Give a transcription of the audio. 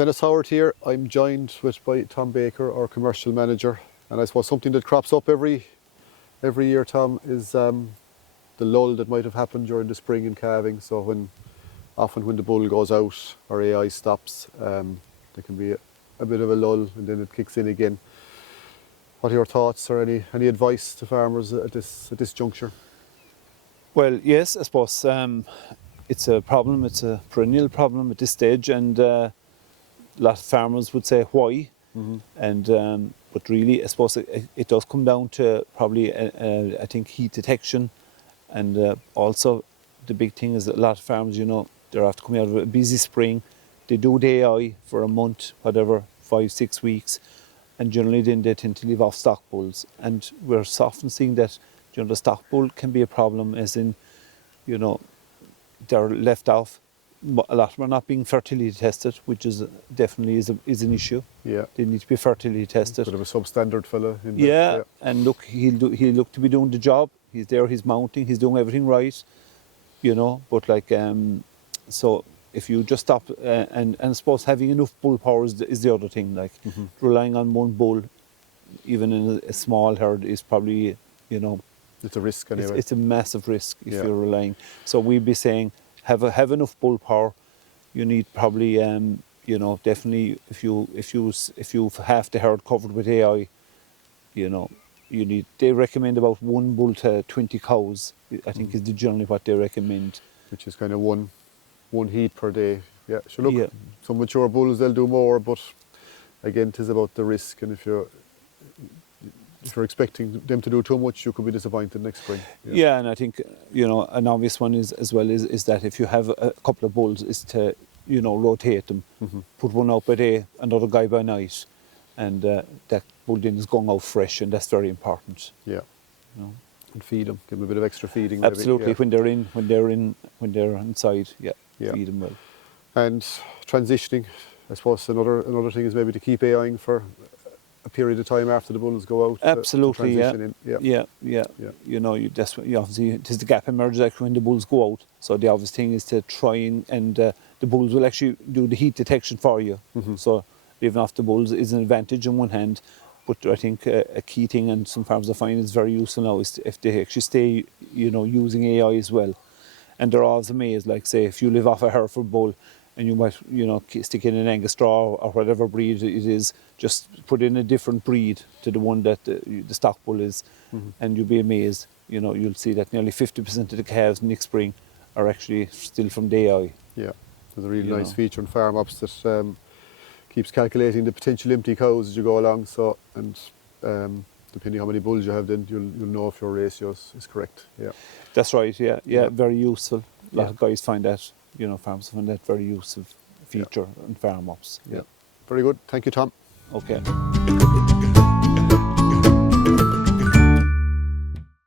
Dennis Howard here. I'm joined by Tom Baker, our commercial manager. And I suppose something that crops up every year, Tom, is the lull that might have happened during the spring in calving. So often when the bull goes out or AI stops, there can be a bit of a lull and then it kicks in again. What are your thoughts or any advice to farmers at this juncture? Well, yes, I suppose it's a problem. It's a perennial problem at this stage, and a lot of farmers would say why. And but really, I suppose it does come down to probably I think heat detection, and also the big thing is that a lot of farmers, they're after coming out of a busy spring. They do the AI for a month, whatever, 5-6 weeks, and generally then they tend to leave off stock bulls. And we're often seeing that the stock bull can be a problem, as in, they're left off. A lot of them are not being fertility tested, which is definitely is an issue. Yeah, they need to be fertility tested. Bit of a substandard fella. Yeah, and look, he'll look to be doing the job. He's there, he's mounting, he's doing everything right, But so if you just stop and I suppose having enough bull power is the other thing. Relying on one bull, even in a small herd, is probably it's a risk anyway. It's a massive risk if you're relying. So we'd be saying have enough bull power. You need probably definitely if you half the herd covered with AI, they recommend about 1 bull to 20 cows. I think is generally what they recommend. Which is kind of one heat per day. Yeah. So look, some mature bulls they'll do more, but again, it is about the risk, and if you're expecting them to do too much, you could be disappointed next spring. Yeah, and I think an obvious one is that if you have a couple of bulls, is to rotate them, put one out by day, another guy by night, and that bull then is going out fresh, and that's very important. Yeah, and feed them, give them a bit of extra feeding. Absolutely, maybe. when they're inside, feed them well. And transitioning, I suppose another thing is maybe to keep AIing for a period of time after the bulls go out. Absolutely, yeah. Obviously, it is the gap emerges actually when the bulls go out. So the obvious thing is to try and the bulls will actually do the heat detection for you. So leaving off the bulls is an advantage on one hand, but I think a key thing, and some farmers I find is very useful now, is if they actually stay, using AI as well. And they're always amazed, like say if you live off a Hereford bull, and you might, stick in an Angus straw or whatever breed it is, just put in a different breed to the one that the stock bull is, and you'll be amazed. You'll see that nearly 50% of the calves next spring are actually still from the AI. Yeah, there's a really nice feature in farm ops that keeps calculating the potential empty cows as you go along. So, and depending how many bulls you have, then you'll know if your ratio is correct. Yeah, that's right. Yeah, very useful. A lot of guys find that. Farmers find that very useful feature in farm ops. Yeah. Very good. Thank you, Tom. Okay.